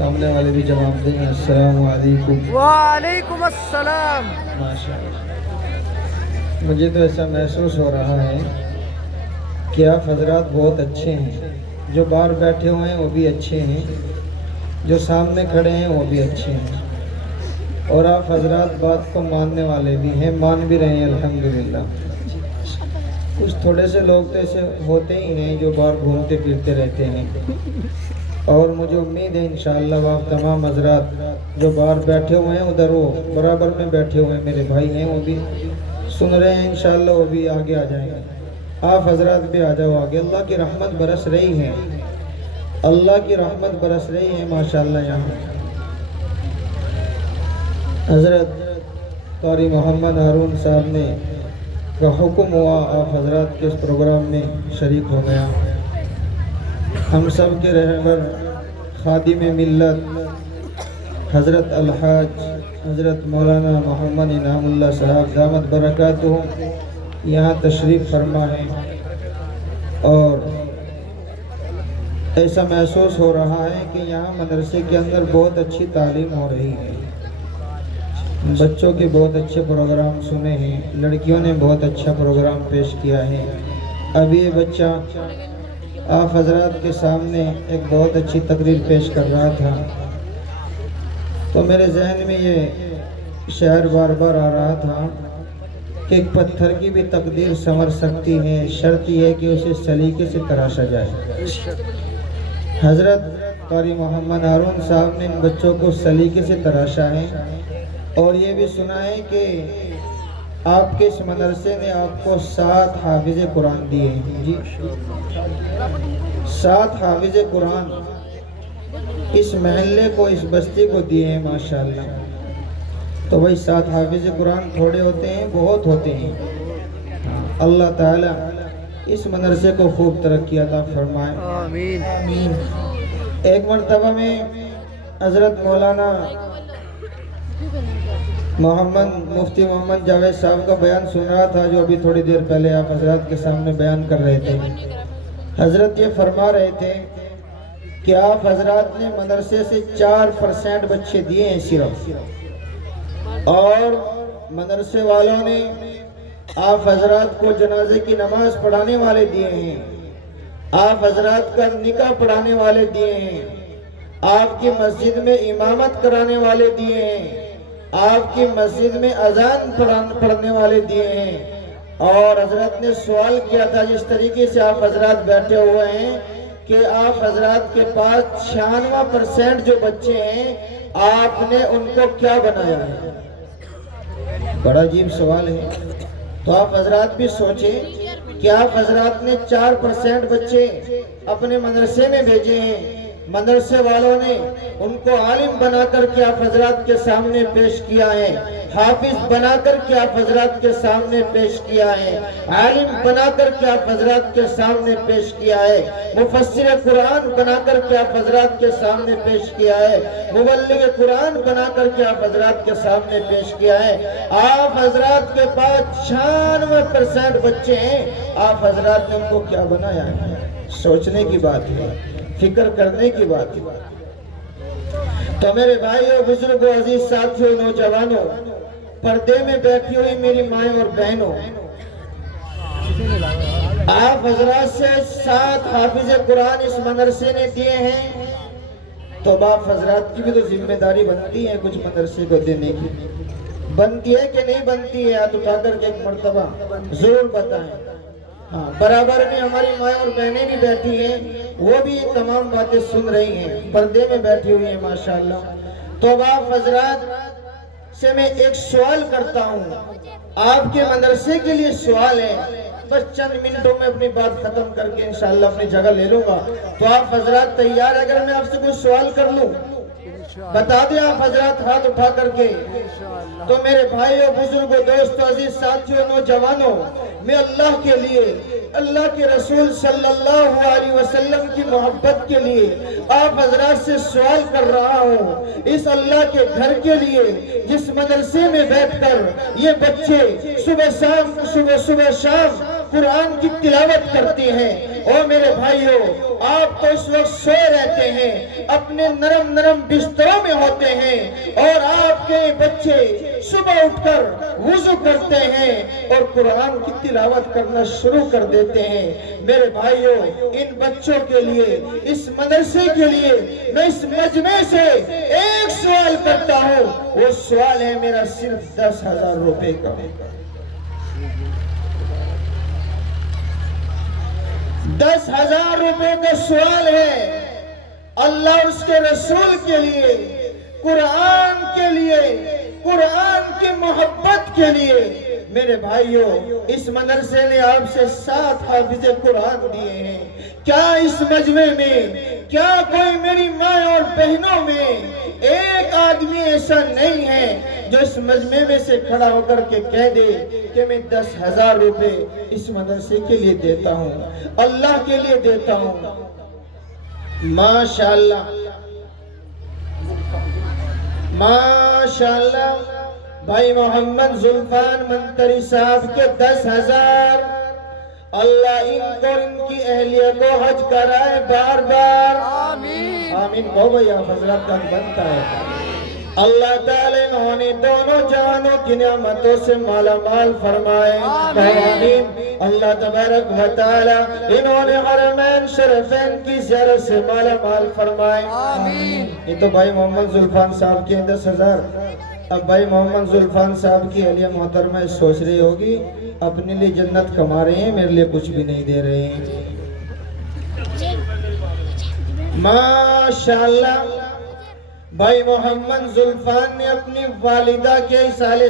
سامنے والے بھی جواب دیں. السلام علیکم. وعلیکم السلام. ماشاءاللہ. مجھے تو ایسا محسوس ہو رہا ہے کہ آپ حضرات بہت اچھے ہیں. جو باہر بیٹھے ہوئے ہیں وہ بھی اچھے ہیں, جو سامنے کھڑے ہیں وہ بھی اچھے ہیں, اور آپ حضرات بات کو ماننے والے بھی ہیں, مان بھی رہے ہیں الحمدللہ. کچھ تھوڑے سے لوگ تو ایسے ہوتے ہی ہیں جو باہر گھومتے پھرتے رہتے ہیں, اور مجھے امید ہے انشاءاللہ آپ تمام حضرات جو باہر بیٹھے ہوئے ہیں ادھر وہ برابر میں بیٹھے ہوئے ہیں میرے بھائی ہیں, وہ بھی سن رہے ہیں انشاءاللہ, وہ بھی آگے آ جائیں گے. آپ حضرات بھی آ جاؤ آگے. اللہ کی رحمت برس رہی ہے, اللہ کی رحمت برس رہی ہے ماشاءاللہ. یہاں حضرت قاری محمد ہارون صاحب نے کا حکم ہوا, آپ حضرات کے اس پروگرام میں شریک ہو گیا. ہم سب کے رہبر خادم ملت حضرت الحاج حضرت مولانا محمد انعام اللہ صاحب دامت برکاتہم یہاں تشریف فرما ہے, اور ایسا محسوس ہو رہا ہے کہ یہاں مدرسے کے اندر بہت اچھی تعلیم ہو رہی ہے. بچوں کے بہت اچھے پروگرام سنے ہیں, لڑکیوں نے بہت اچھا پروگرام پیش کیا ہے. ابھی یہ بچہ آپ حضرات کے سامنے ایک بہت اچھی تقریر پیش کر رہا تھا, تو میرے ذہن میں یہ شعر بار بار آ رہا تھا کہ ایک پتھر کی بھی تقدیر سنور سکتی ہے, شرط یہ ہے کہ اسے سلیقے سے تراشا جائے. حضرت قاری محمد ہارون صاحب نے ان بچوں کو سلیقے سے تراشا ہے, اور یہ بھی سنا ہے کہ آپ کے اس مدرسے نے آپ کو 7 حافظ قرآن دیے ہیں. جی 7 حافظ قرآن اس محلے کو, اس بستی کو دیے ہیں ماشاءاللہ. تو بھائی 7 حافظ قرآن تھوڑے ہوتے ہیں, بہت ہوتے ہیں. اللہ تعالیٰ اس مدرسے کو خوب ترقی عطا فرمائے. آمین. آمین. ایک مرتبہ میں حضرت مولانا مفتی محمد جاوید صاحب کا بیان سن رہا تھا, جو ابھی تھوڑی دیر پہلے آپ حضرات کے سامنے بیان کر رہے تھے. حضرت یہ فرما رہے تھے کہ آپ حضرات نے مدرسے سے 4% بچے دیے ہیں صرف, اور مدرسے والوں نے آپ حضرات کو جنازے کی نماز پڑھانے والے دیے ہیں, آپ حضرات کا نکاح پڑھانے والے دیے ہیں, آپ کی مسجد میں امامت کرانے والے دیے ہیں, آپ کی مسجد میں اذان پڑھنے والے دیے ہیں. اور حضرت نے سوال کیا تھا جس طریقے سے آپ حضرات بیٹھے ہوئے ہیں کہ آپ حضرات کے پاس 96% جو بچے ہیں آپ نے ان کو کیا بنایا ہے. بڑا عجیب سوال ہے. تو آپ حضرات بھی سوچیں کہ آپ حضرات نے 4% بچے اپنے مدرسے میں بھیجے ہیں, مدرسے والوں نے ان کو عالم بنا کر کے آپ حضرات کے سامنے پیش کیا ہے, حافظ بنا کر کے آپ حضرات کے سامنے پیش کیا ہے, عالم بنا کر کے آپ حضرات کے سامنے پیش کیا ہے, مفسر قرآن بنا کر کے آپ حضرات کے سامنے پیش کیا ہے, مبلغ قرآن بنا کر کے آپ حضرات کے سامنے پیش کیا ہے. آپ حضرات کے پاس 96% بچے ہیں, آپ حضرات نے ان کو کیا بنایا ہے. سوچنے کی بات ہے, فکر کرنے کی بات ہے. تو میرے بھائیوں, بزرگوں, عزیز ساتھیوں, نوجوانوں, پردے میں بیٹھی ہوئی میری مائیں اور بہنوں, آپ حضرات سے 7 حافظ قرآن اس مدرسے نے دیے ہیں, تو آپ حضرات کی بھی تو ذمہ داری بنتی ہے کچھ مدرسے کو دینے کی. بنتی ہے کہ نہیں بنتی ہے؟ ہاتھ اٹھا کر کے ایک مرتبہ ضرور بتائیں. ہاں, برابر میں ہماری مائیں اور بہنیں بھی بیٹھی ہیں, وہ بھی تمام باتیں سن رہی ہیں, پردے میں بیٹھی ہوئی ہیں ماشاءاللہ. تو اب آپ حضرات سے میں ایک سوال کرتا ہوں, آپ کے مدرسے کے لیے سوال ہے, بس چند منٹوں میں اپنی بات ختم کر کے انشاءاللہ اپنی جگہ لے لوں گا. تو آپ حضرات تیار ہیں؟ اگر میں آپ سے کوئی سوال کر لوں بتا دیں آپ حضرات ہاتھ اٹھا کر کے. تو میرے بھائیوں, بزرگوں, دوستوں, عزیز ساتھیوں, نوجوانوں, میں اللہ کے لیے, اللہ کے رسول صلی اللہ علیہ وسلم کی محبت کے لیے آپ حضرات سے سوال کر رہا ہوں, اس اللہ کے گھر کے لیے جس مدرسے میں بیٹھ کر یہ بچے صبح شام قرآن کی تلاوت کرتی ہیں۔ او میرے بھائیو، آپ تو اس وقت سوئے رہتے ہیں، اپنے نرم نرم بستروں میں ہوتے ہیں، اور آپ کے بچے صبح اٹھ کر وضو کرتے ہیں اور قرآن کی تلاوت کرنا شروع کر دیتے ہیں۔ میرے بھائیو، ان بچوں کے لیے، اس مدرسے کے لیے میں اس مجمع سے ایک سوال کرتا ہوں، وہ سوال ہے میرا صرف 10,000 روپے کا۔ 10,000 روپے کا سوال ہے، اللہ اور اس کے رسول کے لیے، قرآن کے لیے، قرآن کی محبت کے لیے۔ میرے بھائیو، اس مدرسے نے آپ سے 7 حافظ قرآن دیے ہیں۔ کیا اس مجمع میں، کیا کوئی میری ماں اور بہنوں میں ایک آدمی ایسا نہیں ہے جو اس مجمع میں سے کھڑا ہو کر کے کہہ دے کہ میں 10,000 روپے اس مدرسے کے لیے دیتا ہوں، اللہ کے لیے دیتا ہوں؟ ماشاءاللہ، ماشاءاللہ، بھائی محمد زلفان منتری صاحب کے 10,000، اللہ ان کو، ان کی اہلیہ کو حج کرائے بار بار، آمین آمین کہو بھئی، آپ حضرات کا بنتا ہے۔ اللہ تعالیٰ انہوں نے دونوں جہانوں کی نعمتوں سے مالا مال فرمائے، آمین۔ اللہ تبارک و تعالیٰ انہوں نے حرمین شریفین کی زیارت سے مالا مال فرمائے، آمین۔ یہ تو بھائی محمد زلفان صاحب کے 10,000۔ اب بھائی محمد زلفان صاحب کی اہلیہ محترمہ سوچ رہی ہوگی، اپنے لیے جنت کما رہے ہیں، میرے لیے کچھ بھی نہیں دے رہے ہیں۔ ماشاءاللہ، بھائی محمد زلفان نے اپنی والدہ کے سالے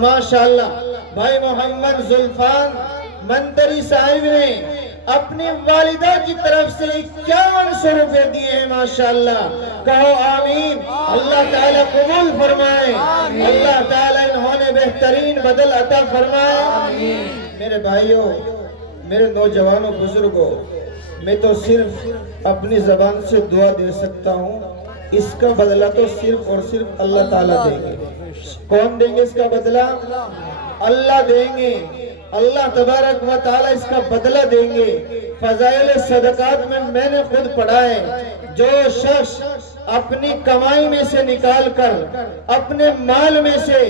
ماشاءاللہ، بھائی محمد زلفان منتری صاحب نے اپنی والدہ کی طرف سے 5100 روپے دیے ہیں، ماشاءاللہ، کہو آمین۔ اللہ تعالیٰ قبول فرمائے، اللہ تعالیٰ انہوں نے بہترین بدل عطا فرمائے۔ میرے بھائیوں، میرے نوجوانوں، بزرگوں، میں تو صرف اپنی زبان سے دعا دے سکتا ہوں، اس کا بدلہ تو صرف اور صرف اللہ تعالیٰ دیں گے۔ کون دیں گے اس کا بدلہ؟ اللہ دیں گے، اللہ تبارک و تعالیٰ اس کا بدلہ دیں گے۔ فضائل صدقات میں نے خود پڑھا ہے، جو شخص اپنی کمائی میں سے نکال کر، اپنے مال میں سے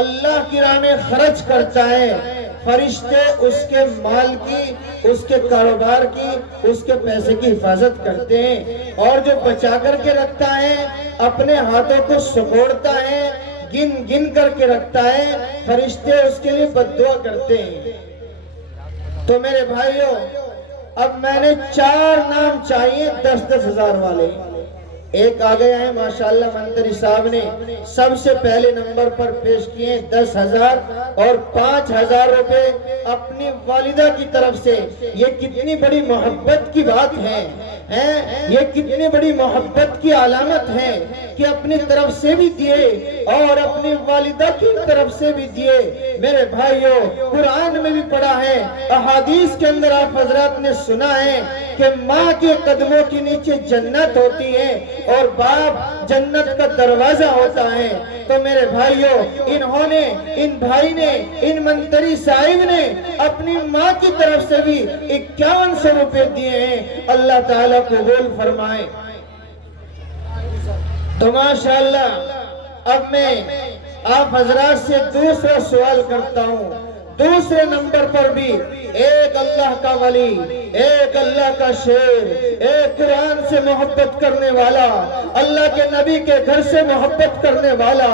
اللہ کی راہ میں خرچ کرتا ہے، فرشتے اس کے مال کی، اس کے کاروبار کی، اس کے پیسے کی حفاظت کرتے ہیں، اور جو بچا کر کے رکھتا ہے، اپنے ہاتھوں کو سکوڑتا ہے، گن گن کر کے رکھتا ہے، فرشتے اس کے لیے بددعا کرتے ہیں۔ تو میرے بھائیوں، اب میں نے 4 نام چاہیے 10,000 والے۔ ایک آگے ہیں ماشاءاللہ، منتری صاحب نے سب سے پہلے نمبر پر پیش کیے 10,000 اور 5,000 روپے اپنی والدہ کی طرف سے۔ یہ کتنی بڑی محبت کی بات ہے، یہ کتنی بڑی محبت کی علامت ہے کہ اپنی طرف سے بھی دیے اور اپنی والدہ کی طرف سے بھی دیے۔ میرے بھائیوں، قرآن میں بھی پڑھا ہے، احادیث کے اندر آپ حضرات نے سنا ہے کہ ماں کے قدموں کے نیچے جنت ہوتی ہے اور باپ جنت کا دروازہ ہوتا ہے۔ تو میرے بھائیوں، انہوں نے، ان بھائی نے، ان منتری صاحب نے اپنی ماں کی طرف سے بھی 5100 روپے دیے ہیں، اللہ تعالیٰ قبول فرمائے۔ تو ماشاءاللہ، اب میں آپ حضرات سے دوسرا سوال کرتا ہوں۔ دوسرے نمبر پر بھی ایک اللہ کا ولی، ایک اللہ کا شیر، ایک قرآن سے محبت کرنے والا، اللہ کے نبی کے گھر سے محبت کرنے والا،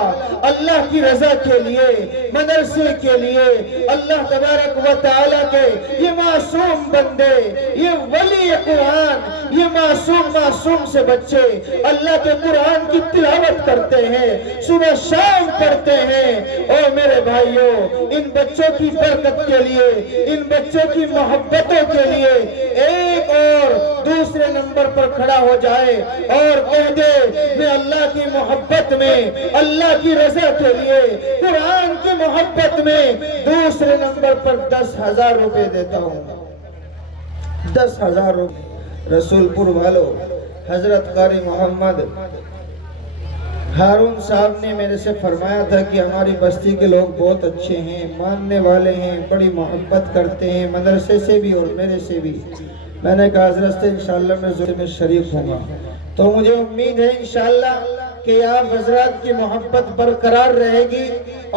اللہ کی رضا کے لیے، مدرسے کے لیے، اللہ تبارک و تعالیٰ کے یہ معصوم بندے، یہ ولی قرآن، یہ معصوم سے بچے اللہ کے قرآن کی تلاوت کرتے ہیں، صبح شام پڑھتے ہیں۔ اور میرے بھائیوں، ان بچوں کی برکت کے لیے، ان بچوں کی محبتوں کے لیے ایک اور دوسرے نمبر پر کھڑا ہو جائے اور کہہ دے، میں اللہ کی محبت میں، اللہ کی رضا کے لیے، قرآن کی محبت میں دوسرے نمبر پر 10,000 روپے دیتا ہوں۔ 10,000 روپے۔ رسول پور والوں، حضرت قاری محمد ہارون صاحب نے میرے سے فرمایا تھا کہ ہماری بستی کے لوگ بہت اچھے ہیں، ماننے والے ہیں، بڑی محبت کرتے ہیں، مدرسے سے بھی اور میرے سے بھی۔ میں نے کہا حضرت سے انشاءاللہ میں ضرور میں شریک ہوں گا، تو مجھے امید ہے انشاءاللہ کہ آپ حضرات کی محبت برقرار رہے گی،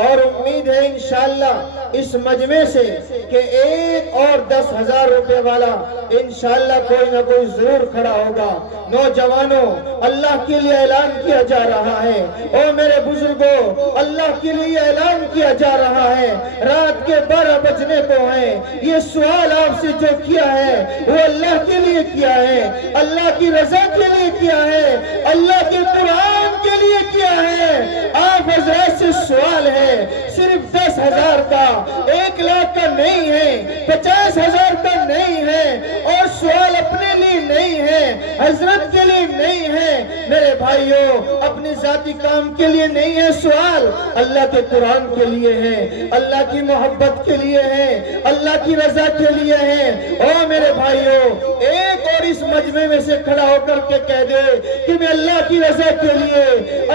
اور امید ہے انشاءاللہ اس مجمع سے کہ ایک اور 10,000 روپے والا انشاءاللہ کوئی نہ کوئی ضرور کھڑا ہوگا۔ نوجوانوں، اللہ کے لیے اعلان کیا جا رہا ہے، او میرے بزرگوں، اللہ کے لیے اعلان کیا جا رہا ہے، رات کے 12 بجنے کو ہیں، یہ سوال آپ سے جو کیا ہے وہ اللہ کے لیے کیا ہے، اللہ کی رضا کے لیے کیا ہے، اللہ کے قرآن کے لیے کیا ہے۔ آپ حضرات سے سوال ہے، صرف 10,000 کا، 1 لاکھ کا نہیں ہے، 50,000 کا نہیں ہے، اور سوال اپنے لیے نہیں ہے، حضرت کے لیے نہیں ہے، میرے بھائیوں، اپنی ذاتی کام کے لیے نہیں ہے سوال، اللہ کے قرآن کے لیے ہے، اللہ کی محبت کے لیے ہے، اللہ کی رضا کے لیے ہے۔ او میرے بھائیوں، ایک اور اس مجمع میں سے کھڑا ہو کر کے کہہ دے کہ میں اللہ کی رضا کے لیے،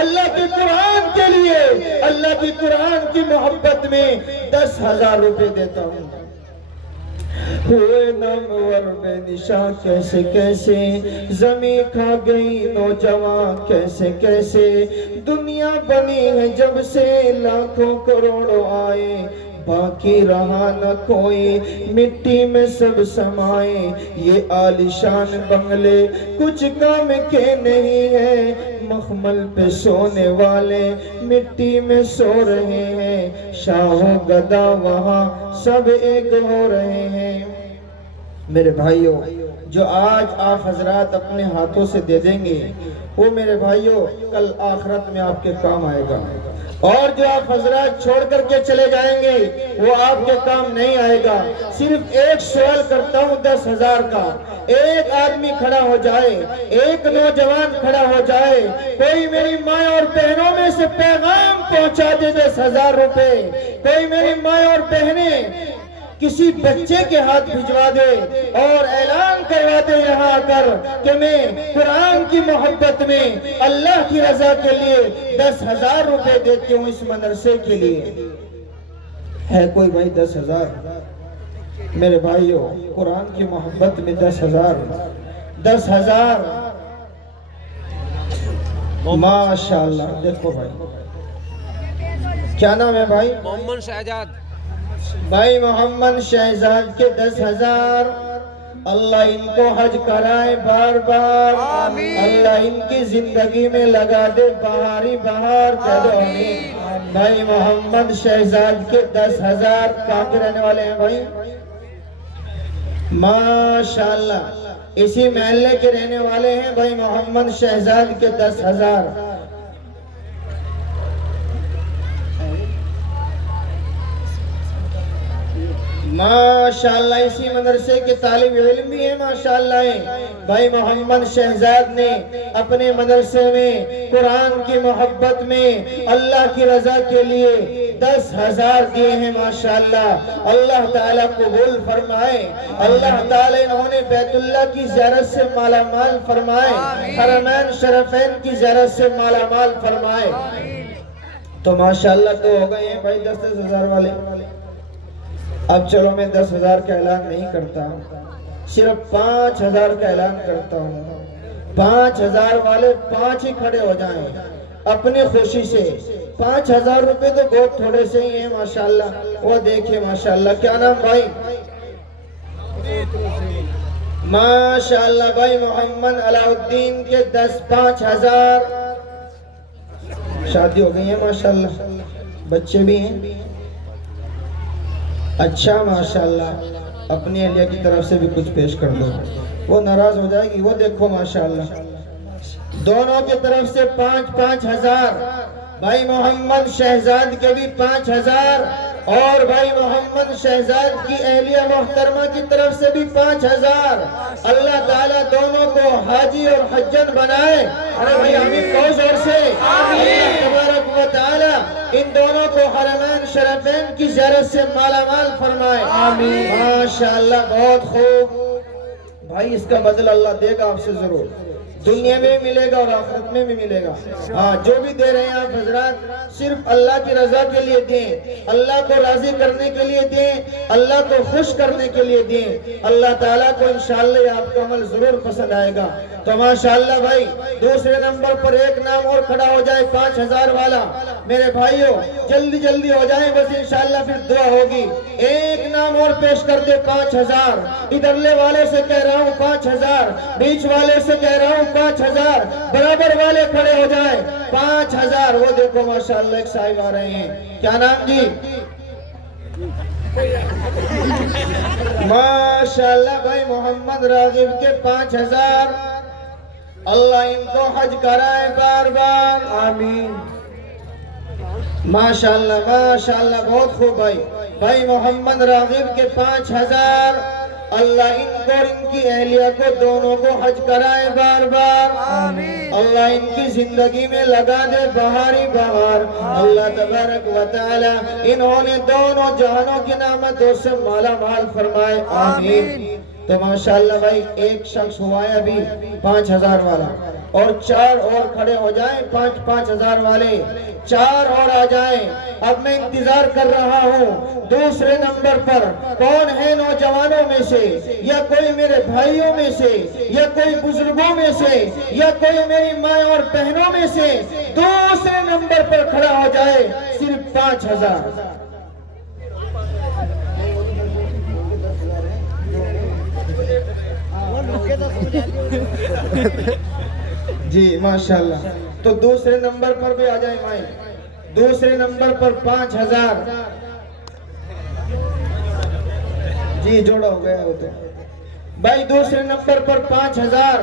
اللہ کے قرآن کے لیے، اللہ کی قرآن کی محبت میں 10,000 روپے دیتا ہوں۔ ہوئے نامور بے نشاں کیسے کیسے، زمین کھا گئی نوجوان کیسے کیسے، دنیا بنی ہے جب سے لاکھوں کروڑوں آئے، باقی رہا نہ کوئی، مٹی میں سب سمائے، یہ عالیشان بنگلے کچھ کام کے نہیں ہیں، مخمل پہ سونے والے مٹی میں سو رہے ہیں، شاہ و گدا وہاں سب ایک ہو رہے ہیں۔ میرے بھائیوں، جو آج آپ حضرات اپنے ہاتھوں سے دے دیں گے وہ میرے بھائیوں کل آخرت میں آپ کے کام آئے گا، اور جو آپ حضرات چھوڑ کر کے چلے جائیں گے وہ آپ کے کام نہیں آئے گا۔ صرف ایک سوال کرتا ہوں 10,000 کا، ایک آدمی کھڑا ہو جائے، ایک نوجوان کھڑا ہو جائے، کوئی میری ماں اور بہنوں میں سے پیغام پہنچا دے 10,000 روپے، کوئی میری ماں اور بہنیں کسی بچے کے ہاتھ بھجوا دے اور اعلان کروا دے یہاں آ کر کہ میں قرآن کی محبت میں اللہ کی رضا کے لیے 10,000 روپے دیتی ہوں اس مدرسے کے لیے۔ ہے کوئی بھائی 10,000؟ میرے بھائیوں، قرآن کی محبت میں 10,000 10,000 ماشاءاللہ۔ دیکھو بھائی، کیا نام ہے بھائی؟ محمد شہزاد بھائی محمد شہزاد کے 10,000۔ اللہ ان کو حج کرائے بار بار، آمین۔ اللہ ان کی زندگی میں لگا دے بہاری بہار، کہہ دو آمین۔ بھائی محمد شہزاد کے 10,000۔ کہاں کے رہنے والے ہیں بھائی؟ ماشاءاللہ، اسی محلے کے رہنے والے ہیں بھائی محمد شہزاد کے 10,000۔ ماشاءاللہ اسی مدرسے کے طالب علم بھی ہیں ماشاءاللہ۔ بھائی محمد شہزاد نے اپنے مدرسے میں قرآن کی محبت میں اللہ کی رضا کے لیے 10,000 دیے ہیں ماشاءاللہ۔ اللہ تعالیٰ قبول فرمائے، اللہ تعالیٰ انہوں نے بیت اللہ کی زیارت سے مالا مال فرمائے، حرمین شرفین کی زیارت سے مالا مال فرمائے۔ تو ماشاءاللہ تو ہو گئے ہیں بھائی 10,000 والے۔ اب چلو میں 10,000 کا اعلان نہیں کرتا، صرف 5,000 کا اعلان کرتا ہوں۔ 5,000 والے 5 ہی کھڑے ہو جائیں اپنی خوشی سے۔ 5,000 روپے تو بہت تھوڑے سے ہی ہیں ماشاءاللہ۔ وہ دیکھیں ماشاءاللہ، کیا نام بھائی؟ ماشاءاللہ بھائی محمد علاء الدین کے 5,000۔ شادی ہو گئی ہے ماشاءاللہ، بچے بھی ہیں۔ اچھا ماشاءاللہ، اپنی اہلیہ کی طرف سے بھی کچھ پیش کر دو، وہ ناراض ہو جائے گی۔ وہ دیکھو ماشاءاللہ، دونوں کی طرف سے 5,000۔ بھائی محمد شہزاد کے بھی 5,000، اور بھائی محمد شہزاد کی اہلیہ محترمہ کی طرف سے بھی 5,000۔ اللہ تعالیٰ دونوں کو حاجی اور حجن بنائے۔ ارے بھائی آمین کہو زور سے۔ اللہ تبارک و تعالیٰ ان دونوں کو حرمین شرفین کی زیارت سے مالا مال فرمائے۔ آمین۔ ماشاءاللہ، بہت خوب بھائی، اس کا بدلہ اللہ دے گا آپ سے ضرور۔ دنیا میں ملے گا اور آخرت میں بھی ملے گا. ہاں جو بھی دے رہے ہیں آپ حضرات صرف اللہ کی رضا کے لیے دیں, اللہ کو راضی کرنے کے لیے دیں, اللہ کو خوش کرنے کے لیے دیں. اللہ تعالیٰ کو انشاءاللہ آپ کا عمل ضرور پسند آئے گا. تو ماشاءاللہ بھائی دوسرے نمبر پر ایک نام اور کھڑا ہو جائے 5000 والا. میرے بھائیوں جلدی جلدی ہو جائیں, بس انشاءاللہ پھر دعا ہوگی. ایک نام اور پیش کر دے 5000. ادھرلے والے سے کہہ رہا ہوں 5000, بیچ والے سے کہہ رہا ہوں 5000, برابر والے کھڑے ہو جائیں 5000. وہ دیکھو ماشاءاللہ ایک صاحب آ رہے ہیں, کیا نام جی؟ ماشاءاللہ بھائی محمد راغب کے 5000. اللہ ان کو حج کرائے بار بار, آمین. ماشاءاللہ ماشاءاللہ بہت خوب بھائی. بھائی محمد راغب کے 5000. اللہ ان کو اور ان کی اہلیہ کو دونوں کو حج کرائے بار بار, آمین. اللہ ان کی زندگی میں لگا دے بہاری بہار. اللہ تبارک و تعالی انہوں نے دونوں جہانوں کی نعمتوں سے مالا مال فرمائے, آمین. تو ماشاءاللہ بھائی ایک شخص ہوا ہے ابھی 5000 والا, اور 4 اور کھڑے ہو جائیں 5000 والے, 4 اور آ جائیں. اب میں انتظار کر رہا ہوں دوسرے نمبر پر کون ہے نوجوانوں میں سے, یا کوئی میرے بھائیوں میں سے, یا کوئی بزرگوں میں سے, یا کوئی میری ماں اور بہنوں میں سے دوسرے نمبر پر کھڑا ہو جائے صرف 5000. جی ماشاءاللہ. تو دوسرے نمبر پر بھی آ جائیں مائیں. دوسرے نمبر پر 5000. جی جوڑا ہو گیا وہ تو بھائی. دوسرے نمبر پر 5000.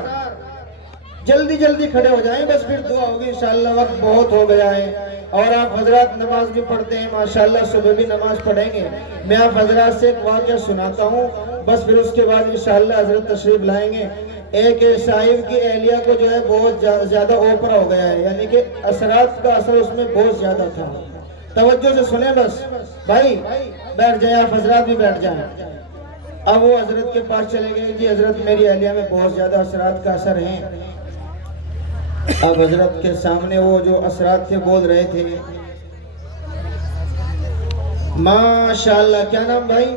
جلدی جلدی کھڑے ہو جائیں, بس پھر دعا ہوگی انشاءاللہ. وقت بہت ہو گیا ہے اور آپ حضرات نماز بھی پڑھتے ہیں ماشاءاللہ, صبح بھی نماز پڑھیں گے. میں آپ حضرات سے ایک واقعہ سناتا ہوں, بس پھر اس کے بعد انشاءاللہ حضرت تشریف لائیں گے. ایک صاحب کی اہلیہ کو جو ہے بہت زیادہ اوپرا ہو گیا ہے, یعنی کہ اثرات کا اثر اس میں بہت زیادہ تھا. توجہ سے سنیں بس بھائی, بیٹھ جائیں آپ حضرات بھی بیٹھ جائیں. اب وہ حضرت کے پاس چلے گئے, جی حضرت میری اہلیہ میں بہت زیادہ اثرات کا اثر ہے. اب حضرت کے سامنے وہ جو اثرات تھے بول رہے تھے. ماشاءاللہ کیا نام بھائی؟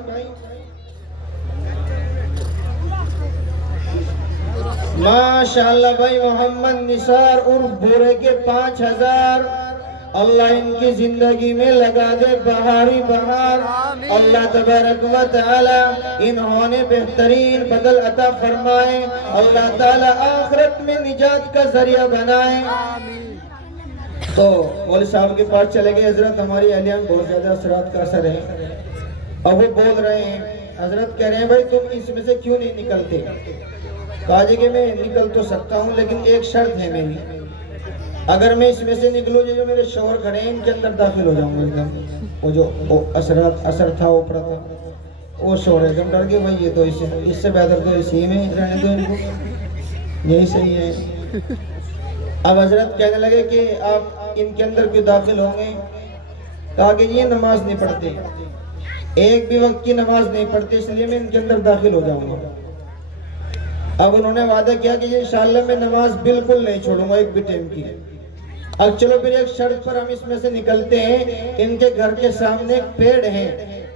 ماشاءاللہ بھائی محمد نثار عرف بھورے کے 5000. اللہ ان کی زندگی میں لگا دے بہاری بہار. اللہ تبارک و تعالی انہوں نے بہترین بدل عطا فرمائے. اللہ تعالی آخرت میں نجات کا ذریعہ بنائے. تو مولوی صاحب کے پاس چلے گئے, حضرت ہماری اہلیہ میں بہت زیادہ اثرات کا اثر ہے. اب وہ بول رہے ہیں, حضرت کہہ رہے ہیں بھائی تم اس میں سے کیوں نہیں نکلتے؟ کہا جی کہ میں نکل تو سکتا ہوں لیکن ایک شرط ہے میری, اگر میں اس میں سے نکلوں جو میرے شوہر کھڑے ہیں ان کے اندر داخل ہو جاؤں گا. ایک دم وہ جو اثر تھا اوپر تھا وہ شوہر ایک دم ڈر گئے, بھائی یہ تو اس سے بہتر تو اسی میں رہنے دو ان کو, یہی صحیح ہے. اب حضرت کہنے لگے کہ آپ ان کے اندر کیوں داخل ہوں گے؟ کہا کہ یہ نماز نہیں پڑھتے, ایک بھی وقت کی نماز نہیں پڑھتے, اس لیے میں ان کے اندر داخل ہو جاؤں گا. اب انہوں نے وعدہ کیا کہ انشاءاللہ میں نماز بالکل نہیں چھوڑوں گا ایک بھی ٹائم کی. اب چلو پھر ایک شرط پر ہم اس میں سے نکلتے ہیں. ان کے گھر کے سامنے ایک پیڑ ہے,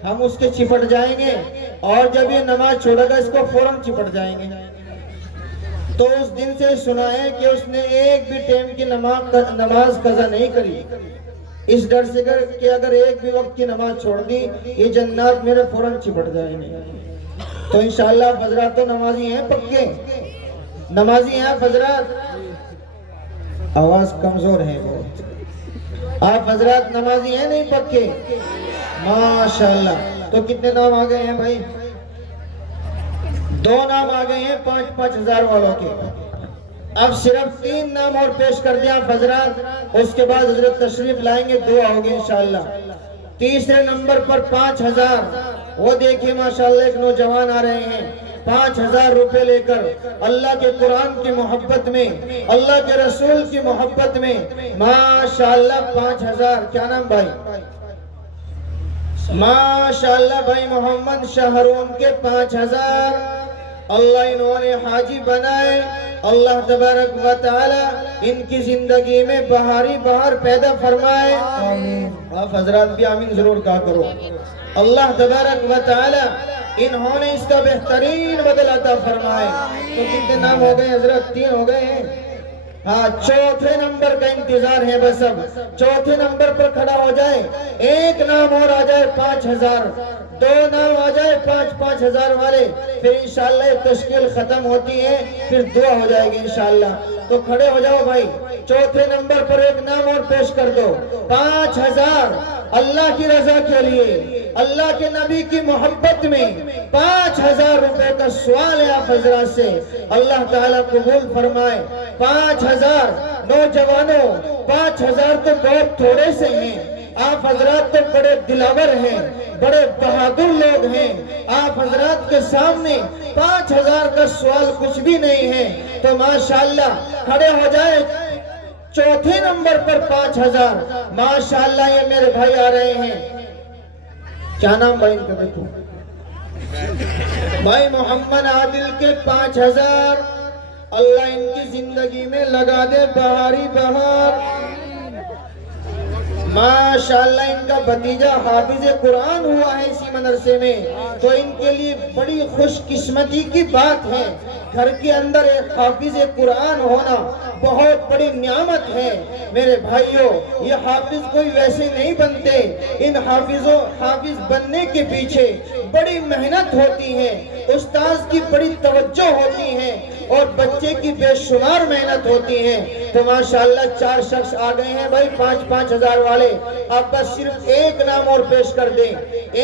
ہم اس کے چپٹ جائیں گے اور جب یہ نماز چھوڑے گا اس کو فوراً چپٹ جائیں گے. تو اس دن سے سنا ہے کہ اس نے ایک بھی ٹائم کی نماز قضا نہیں کری, اس ڈر سے کہ اگر ایک بھی وقت کی نماز چھوڑ دی یہ جنات میرے فوراً چپٹ جائیں گے. تو انشاءاللہ آپ حضرات تو نمازی ہیں پکے, نمازی ہیں آپ حضرات. آواز کمزور ہے بہت. آپ حضرات نمازی ہیں نہیں پکے؟ ماشاءاللہ. تو کتنے نام آ گئے ہیں بھائی؟ 2 نام آ گئے ہیں 5000 والوں کے. اب صرف 3 نام اور پیش کر دیں آپ حضرات, اس کے بعد حضرت تشریف لائیں گے, دعا ہوگی انشاءاللہ. تیسرے نمبر پر 5000. وہ دیکھیں ماشاءاللہ ایک نوجوان آ رہے ہیں 5000 روپے لے کر, اللہ کے قرآن کی محبت میں, اللہ کے رسول کی محبت میں. ماشاءاللہ 5000. کیا نام بھائی؟ ماشاءاللہ بھائی محمد شہرون کے 5000. اللہ انہوں نے حاجی بنائے, اللہ تبارک و تعالی ان کی زندگی میں بہاری بہار پیدا فرمائے. آپ حضرات بھی آمین ضرور کہا کرو. اللہ تبارک و تعالی انہوں نے اس کا بہترین بدل عطا فرمائے. تو کتنے نام ہو گئے حضرت؟ 3 ہو گئے ہیں. ہاں، چوتھے نمبر کا انتظار ہے. بس اب چوتھے نمبر پر کھڑا ہو جائے. ایک نام اور آ جائے 5000، 2 نام آ جائے 5,000 والے، پھر انشاءاللہ یہ تشکیل ختم ہوتی ہے، پھر دعا ہو جائے گی انشاءاللہ. تو کھڑے ہو جاؤ بھائی. چوتھے نمبر پر ایک نام اور پیش کر دو. 5000 اللہ کی رضا کے لیے، اللہ کے نبی کی محبت میں 5000 روپے کا سوال ہے آپ حضرات سے. اللہ تعالیٰ قبول فرمائے. 5000 نوجوانوں، 5000 تو بہت تھوڑے سے ہیں. آپ حضرات تو بڑے دلاور ہیں، بڑے بہادر لوگ ہیں. آپ حضرات کے سامنے 5000 کا سوال کچھ بھی نہیں ہے. تو ماشاءاللہ کھڑے ہو جائے. چوتھے نمبر پر 5000. ماشاءاللہ یہ میرے بھائی آ رہے ہیں. کیا نام بھائی ان کا؟ دیکھو بھائی محمد عادل کے 5000. اللہ ان کی زندگی میں لگا دے بہاری بہار. ماشاءاللہ ان کا بھتیجا حافظ قرآن ہوا ہے اسی مدرسے میں. تو ان کے لیے بڑی خوش قسمتی کی بات ہے. گھر کے اندر ایک حافظ قرآن ہونا بہت بڑی نعمت ہے میرے بھائیوں. یہ حافظ کوئی ویسے نہیں بنتے. ان حافظ بننے کے پیچھے بڑی محنت ہوتی ہے، استاذ کی بڑی توجہ ہوتی ہے، اور بچے کی بے شمار محنت ہوتی ہے. تو ماشاءاللہ 4 شخص آ گئے ہیں بھائی 5,000 والے. آپ بس صرف ایک نام اور پیش کر دیں.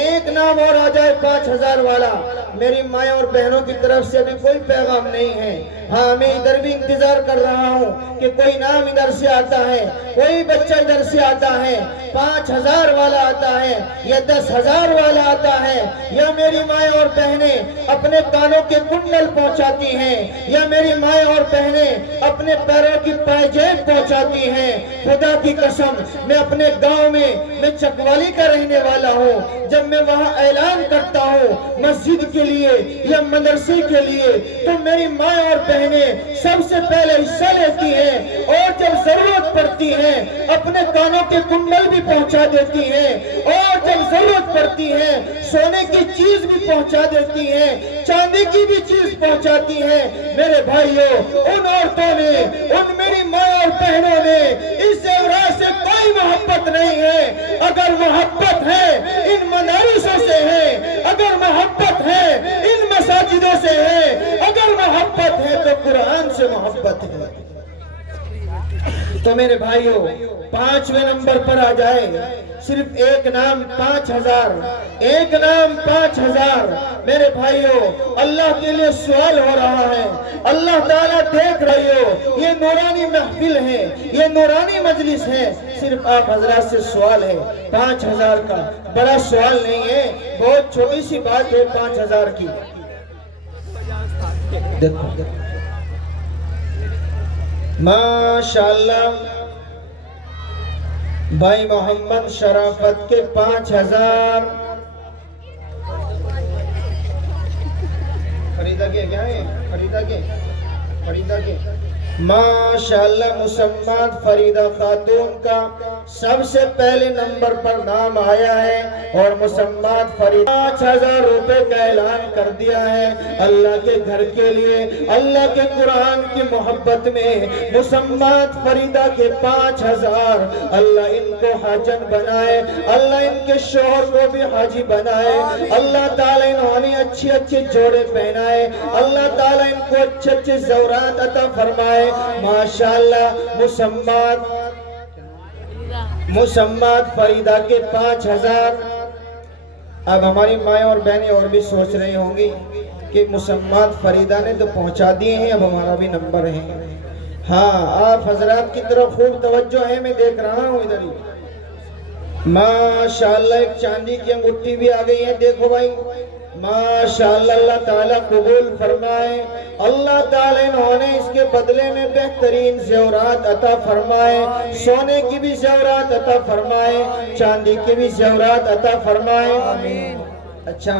ایک نام اور آ جائے 5000 والا. میری مائیں اور بہنوں کی طرف سے ابھی کوئی پیغام نہیں ہے. ہاں، میں ادھر بھی انتظار کر رہا ہوں کہ کوئی نام ادھر سے آتا ہے، کوئی بچہ ادھر سے آتا ہے. 5000 والا آتا ہے یا 10,000 والا آتا ہے، یا میری مائیں اور بہنیں اپنے کانوں کے کنڈل پہنچاتی ہیں، یا میری مائیں اور بہنیں اپنے پیروں کی پائجیب پہنچاتی ہیں. خدا کی قسم میں اپنے گاؤں میں چکوالی کا رہنے والا ہوں. جب میں وہاں اعلان کرتا ہوں مسجد کے لیے یا مدرسے کے لیے، تو میری مائیں اور بہنیں سب سے پہلے حصہ لیتی ہیں، اور جب ضرورت پڑتی ہے اپنے کانوں کے کنڈل بھی پہنچا دیتی ہیں، اور جب ضرورت پڑتی ہے سونے کی چیز بھی پہنچا دیتی ہیں، چاندی کی بھی چیز پہنچاتی ہیں. میرے بھائیوں، ان عورتوں نے، ان میری ماں اور بہنوں نے اس زیورات سے کوئی محبت نہیں ہے. اگر محبت ہے ان مدارسوں سے ہے، اگر محبت ہے ان مساجدوں سے ہے، اگر محبت ہے تو قرآن سے محبت ہے. تو میرے بھائیوں 5ویں نمبر پر آ جائے. صرف ایک نام 5000. ایک نام 5000. میرے بھائیوں اللہ کے لیے سوال ہو رہا ہے. اللہ تعالیٰ دیکھ رہی ہو، یہ نورانی محفل ہے، یہ نورانی مجلس ہے. صرف آپ حضرات سے سوال ہے 5000 کا. بڑا سوال نہیں ہے، بہت چھوٹی سی بات ہے 5000 کی. دیکھو ماشاءاللہ بھائی محمد شرافت کے 5000. خریدا کے کیا ہے؟ خریدا کے ماشاءاللہ مسمات فریدہ خاتون کا سب سے پہلے نمبر پر نام آیا ہے، اور مسمات فریدہ 5000 روپے کا اعلان کر دیا ہے. اللہ کے گھر کے لیے، اللہ کے قرآن کی محبت میں مسمات فریدہ کے 5000. اللہ ان کو حاجن بنائے، اللہ ان کے شوہر کو بھی حاجی بنائے. اللہ تعالیٰ انہوں نے اچھے اچھے جوڑے پہنائے. اللہ تعالیٰ ان کو اچھے اچھے زورات عطا فرمائے. ماشاءاللہ مسمات فریدہ کے 5000. اب ہماری مائیں اور بہنیں اور بھی سوچ رہی ہوں گی کہ مسمات فریدہ نے تو پہنچا دیے ہیں، اب ہمارا بھی نمبر ہے. ہاں، آپ حضرات کی طرف خوب توجہ ہے، میں دیکھ رہا ہوں ادھر ہی. ماشاءاللہ ایک چاندی کی انگوٹھی بھی آ گئی ہے. دیکھو بھائی ماشاءاللہ اللہ تعالیٰ قبول فرمائے. اللہ تعالیٰ انہوں نے اس کے بدلے میں بہترین زیورات عطا فرمائے. سونے کی بھی زیورات عطا فرمائے، چاندی کی بھی زیورات عطا فرمائے. اچھا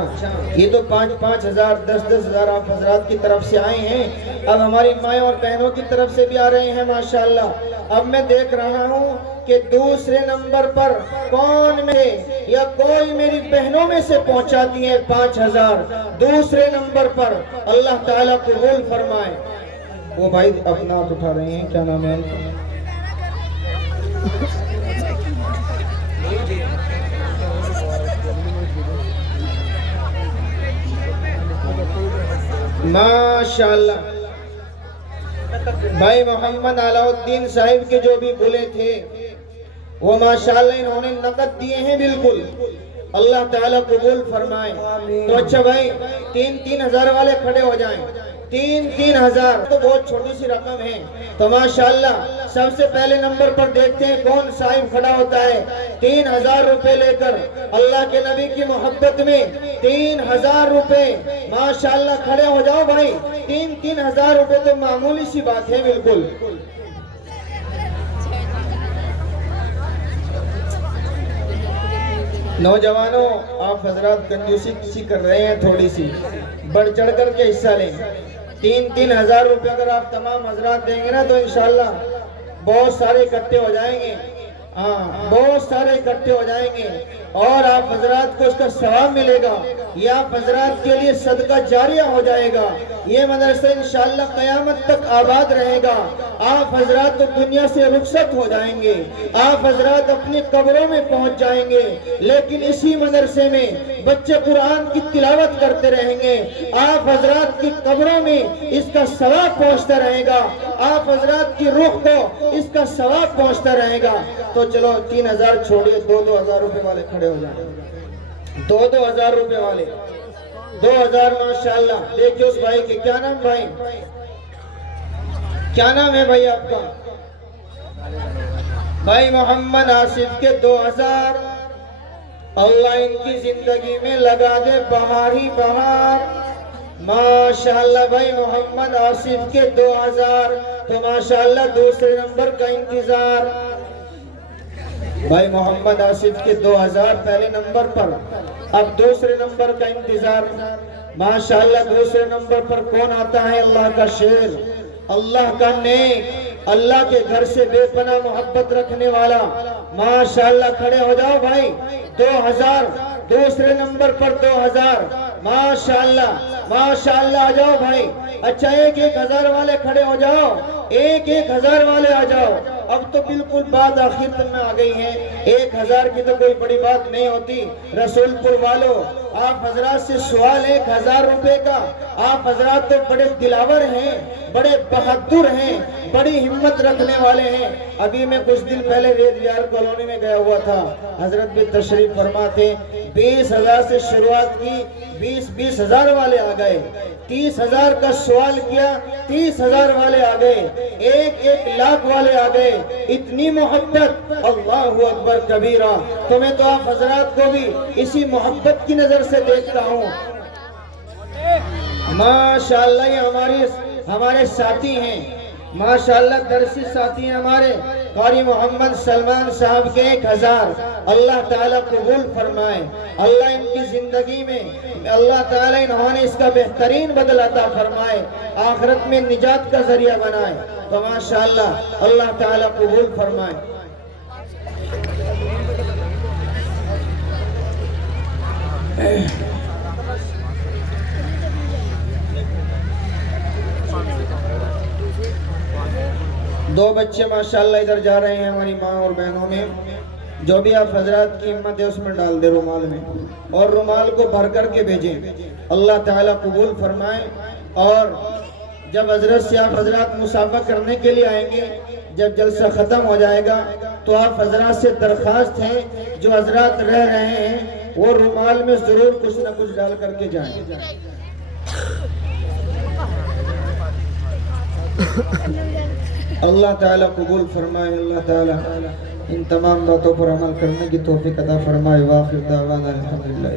یہ تو 5,000 10,000 آپ حضرات کی طرف سے آئے ہیں، اب ہماری مائیں اور بہنوں کی طرف سے بھی آ رہے ہیں ماشاءاللہ۔ اب میں دیکھ رہا ہوں کہ دوسرے نمبر پر کون میں یا کوئی میری بہنوں میں سے پہنچاتی ہے 5,000 دوسرے نمبر پر، اللہ تعالیٰ قبول فرمائے۔ وہ بھائی اپنا ہاتھ اٹھا رہے ہیں، کیا نام ہے ان کا؟ ماشاءاللہ بھائی محمد علاء الدین صاحب کے جو بھی بھولے تھے وہ ماشاءاللہ انہوں نے نقد دیے ہیں بالکل، اللہ تعالیٰ قبول فرمائے۔ تو اچھا بھائی 3,000 والے کھڑے ہو جائیں، 3,000 تو بہت چھوٹی سی رقم ہے، تو ماشاءاللہ سب سے پہلے نمبر پر دیکھتے ہیں کون صاحب کھڑا ہوتا ہے 3,000 روپے لے کر، اللہ کے نبی کی محبت میں 3,000 روپے ماشاءاللہ کھڑے ہو جاؤ بھائی۔ 3,000 روپے تو معمولی سی بات ہے بالکل۔ نوجوانوں آپ حضرات کنجوسی کر رہے ہیں، تھوڑی سی بڑھ چڑھ کر کے حصہ لیں۔ 3,000 روپے اگر آپ تمام حضرات دیں گے نا تو انشاءاللہ بہت سارے اکٹھے ہو جائیں گے، ہاں بہت سارے اکٹھے ہو جائیں گے اور آپ حضرات کو اس کا ثواب ملے گا، یہ آپ حضرات کے لیے صدقہ جاریہ ہو جائے گا، یہ مدرسہ انشاءاللہ قیامت تک آباد رہے گا۔ آپ حضرات تو دنیا سے رخصت ہو جائیں گے، آپ حضرات اپنی قبروں میں پہنچ جائیں گے، لیکن اسی مدرسے میں بچے قرآن کی تلاوت کرتے رہیں گے، آپ حضرات کی قبروں میں اس کا ثواب پہنچتا رہے گا، آپ حضرات کی روح کو اس کا ثواب پہنچتا رہے گا۔ تو چلو 3,000 چھوڑیے، 2,000 روپے والے کھڑے ہو جائیں، 2,000 روپے والے 2,000 ماشاءاللہ۔ دیکھیں اس بھائی کے کیا نام، بھائی کیا نام ہے بھائی آپ کا؟ بھائی محمد آصف کے 2,000، اللہ ان کی زندگی میں لگا دے بہار ہی بہار ماشاءاللہ۔ بھائی محمد آصف کے 2,000، تو ماشاءاللہ دوسرے نمبر کا انتظار۔ بھائی محمد آصف کے 2,000 پہلے نمبر پر، اب دوسرے نمبر کا انتظار ماشاءاللہ۔ دوسرے نمبر پر کون آتا ہے؟ اللہ کا شیر، اللہ کا نیک، اللہ کے گھر سے بے پناہ محبت رکھنے والا ماشاءاللہ۔ کھڑے ہو جاؤ بھائی، 2,000 دوسرے نمبر پر 2,000 ماشاءاللہ ماشاءاللہ۔ آ جاؤ بھائی، اچھا 1,000 والے کھڑے ہو جاؤ، 1,000 والے آ جاؤ۔ اب تو بالکل بات آخر تک میں آ گئی ہے، 1,000 کی تو کوئی بڑی بات نہیں ہوتی۔ رسول پور والوں آپ حضرات سے سوال ہے 1,000 روپے کا، آپ حضرات تو بڑے دلاور ہیں، بڑے بہادر ہیں، بڑی ہمت رکھنے والے ہیں۔ ابھی میں کچھ دن پہلے وید وہار کالونی میں گیا ہوا تھا، حضرت بھی تشریف فرما تھے، 20,000 سے شروعات کی، 20,000 والے آ گئے، 30,000 کا سوال کیا، 30,000 والے آ گئے، 1,00,000 والے آ گئے۔ اتنی محبت، اللہ اکبر کبیرہ۔ تو میں تو آپ حضرات کو بھی اسی محبت کی نظر سے دیکھتا ہوں ماشاءاللہ۔ یہ ہمارے ساتھی ہیں ماشاءاللہ، درسی ساتھی ہیں ہمارے، قاری محمد سلمان صاحب کے 1,000، اللہ تعالیٰ قبول فرمائے، اللہ ان کی زندگی میں اللہ تعالیٰ انہوں نے اس کا بہترین بدل عطا فرمائے، آخرت میں نجات کا ذریعہ بنائے، تو ماشاءاللہ اللہ تعالیٰ قبول فرمائے۔ دو بچے ماشاءاللہ ادھر جا رہے ہیں ہماری ماں اور بہنوں میں، جو بھی آپ حضرات کی ہمت ہے اس میں ڈال دے رومال میں، اور رومال کو بھر کر کے بھیجیں، اللہ تعالیٰ قبول فرمائے۔ اور جب حضرت سے آپ حضرات مصافحہ کرنے کے لیے آئیں گے، جب جلسہ ختم ہو جائے گا تو آپ حضرات سے درخواست ہے، جو حضرات رہ رہے ہیں وہ رومال میں ضرور کچھ نہ کچھ ڈال کر کے جائیں۔ اللہ تعالیٰ قبول فرمائے، اللہ تعالیٰ ان تمام باتوں پر عمل کرنے کی توفیق عطا فرمائے۔ وآخر دعوانا الحمدللہ۔